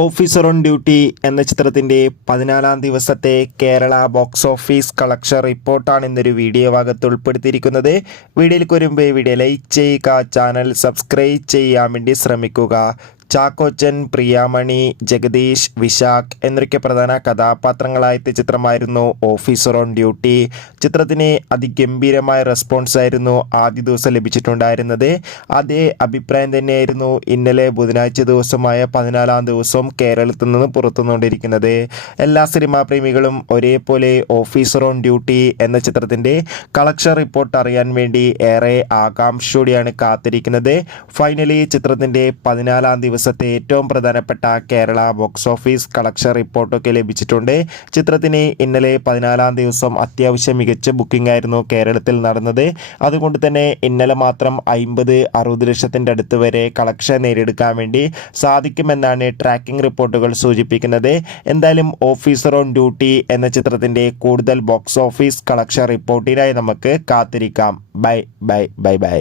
Officer on duty എന്ന ചിത്രത്തിൻ്റെ 14-ാം ദിവസത്തെ കേരള ബോക്സ് ഓഫീസ് കളക്ഷൻ റിപ്പോർട്ടാണ് ഇന്നൊരു വീഡിയോ ഭാഗത്ത് ഉൾപ്പെടുത്തിയിരിക്കുന്നത്. വീഡിയോയിലേക്ക് വരുമ്പോൾ വീഡിയോ ലൈക്ക് ചെയ്യുക, ചാനൽ സബ്സ്ക്രൈബ് ചെയ്യാൻ വേണ്ടി ശ്രമിക്കുക. ചാക്കോച്ചൻ, പ്രിയാമണി, ജഗദീഷ്, വിശാഖ് എന്നൊക്കെ പ്രധാന കഥാപാത്രങ്ങളായെത്തിയ ചിത്രമായിരുന്നു ഓഫീസർ ഓൺ ഡ്യൂട്ടി. ചിത്രത്തിന് അതിഗംഭീരമായ റെസ്പോൺസ് ആയിരുന്നു ആദ്യ ദിവസം ലഭിച്ചിട്ടുണ്ടായിരുന്നത്. അതേ അഭിപ്രായം തന്നെയായിരുന്നു ഇന്നലെ ബുധനാഴ്ച ദിവസമായ 14-ാം ദിവസം കേരളത്തിൽ നിന്ന് പുറത്തുവന്നുകൊണ്ടിരിക്കുന്നത്. എല്ലാ സിനിമാ പ്രേമികളും ഒരേപോലെ ഓഫീസർ ഓൺ ഡ്യൂട്ടി എന്ന ചിത്രത്തിൻ്റെ കളക്ഷൻ റിപ്പോർട്ട് അറിയാൻ വേണ്ടി ഏറെ ആകാംക്ഷയോടെയാണ് കാത്തിരിക്കുന്നത്. ഫൈനലി ചിത്രത്തിൻ്റെ 14-ാം ദിവസത്തെ ഏറ്റവും പ്രധാനപ്പെട്ട കേരള ബോക്സ് ഓഫീസ് കളക്ഷൻ റിപ്പോർട്ടൊക്കെ ലഭിച്ചിട്ടുണ്ട്. ചിത്രത്തിന് ഇന്നലെ 14-ാം ദിവസം അത്യാവശ്യം മികച്ച ബുക്കിംഗ് ആയിരുന്നു കേരളത്തിൽ നടന്നത്. അതുകൊണ്ട് തന്നെ ഇന്നലെ മാത്രം 50-60 ലക്ഷത്തിൻ്റെ അടുത്ത് വരെ കളക്ഷൻ നേടിയെടുക്കാൻ വേണ്ടി സാധിക്കുമെന്നാണ് ട്രാക്കിംഗ് റിപ്പോർട്ടുകൾ സൂചിപ്പിക്കുന്നത്. എന്തായാലും ഓഫീസർ ഓൺ ഡ്യൂട്ടി എന്ന ചിത്രത്തിൻ്റെ കൂടുതൽ ബോക്സ് ഓഫീസ് കളക്ഷൻ റിപ്പോർട്ടിനായി നമുക്ക് കാത്തിരിക്കാം. Bye bye bye bye.